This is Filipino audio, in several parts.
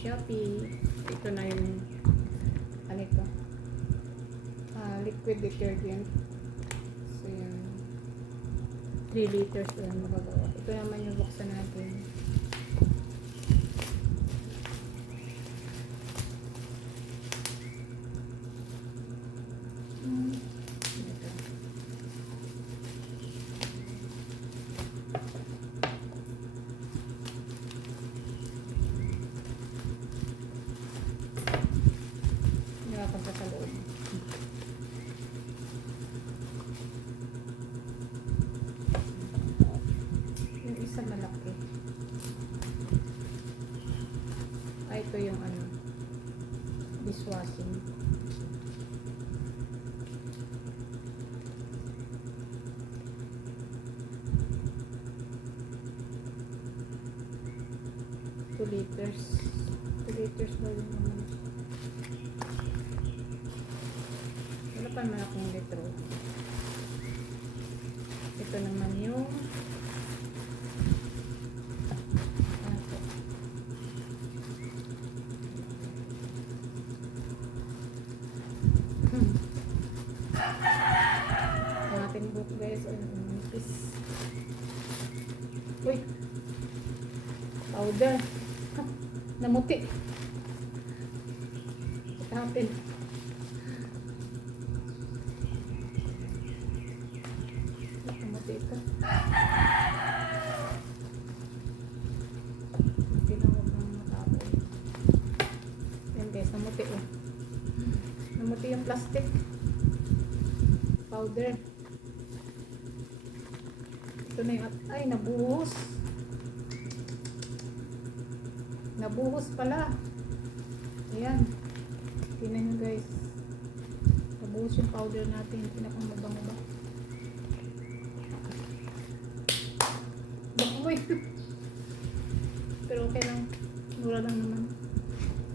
Shopee. Ito na yung ano ito? Liquid detergent. So yun. 3 liters lang magagawa. Ito naman yung buksan natin. Nakapunta sa loob. Yung isa malaki. Ito yung ano, dishwashing. Two liters. 2 liters ba yung ano? Wala pa naman akong litro. Ito naman yung ating book guys. Uy, powder. Namuti. Natin. Namuti ito. Tinawag ng matapos. Yan guys, namuti oh. Namuti yung plastic. Powder. Ito na yung ay nabuhos. Nabuhos pala. Ayan. Tingnan nyo guys. Nabuhos yung powder natin. Pinakang mabango ba? Bakoy. Pero okay lang. Mura lang naman.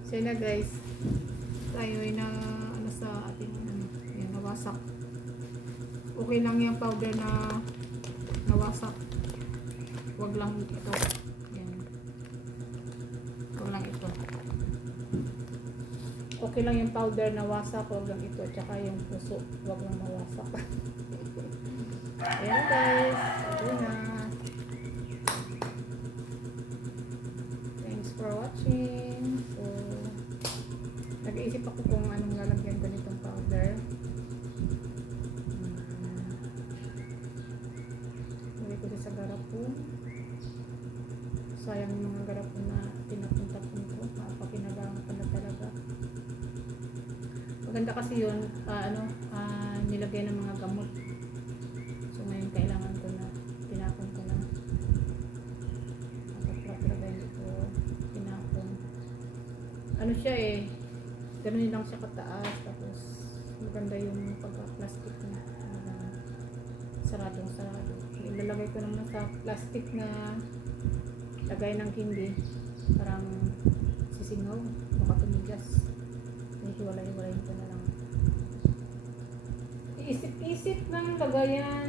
So na guys. Tayo ay na ano sa ating ano. Ayan, nawasak. Okay lang yung powder na nawasak. Wag lang ito. Ayan. Wag lang ito. Okay lang yung powder na wasak. Wag lang ito. Tsaka yung puso. Wag lang mawasak. Ayan guys. Ito na. Thanks for watching. So, nag-iisip ako kung anong lalagyan ko nitong powder. Sa garapon. Sayang yung mga garapon na pinapunta-punta. Mapapinabangan ko na talaga. Maganda kasi yun, nilagay ng mga gamot. So ngayon kailangan ko na, tinapon ko na. Napapilagay ko, tinapon. Ano siya eh, ganun lang siya kataas. Tapos maganda yung pagka-plastic na. Saradong-sarado. Ilalagay ko naman sa plastic na lagay ng hindi. Parang sisingaw. Baka tumigas. Hiwalay-hiwalayin ko na lang. Isip-isip ng lagayan.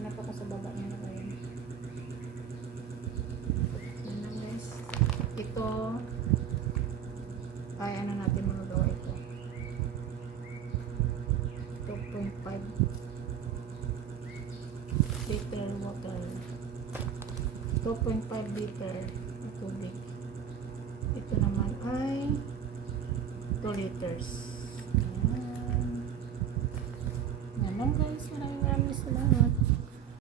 Hanap ako sa baba niya lagayan. Yan lang guys. Ito ay ano natin magagawa ito. 2.5 liter water. 2.5 liter na tubig. Ito naman ay 2 liters. Ayan. Ayan lang guys. Maraming salamat.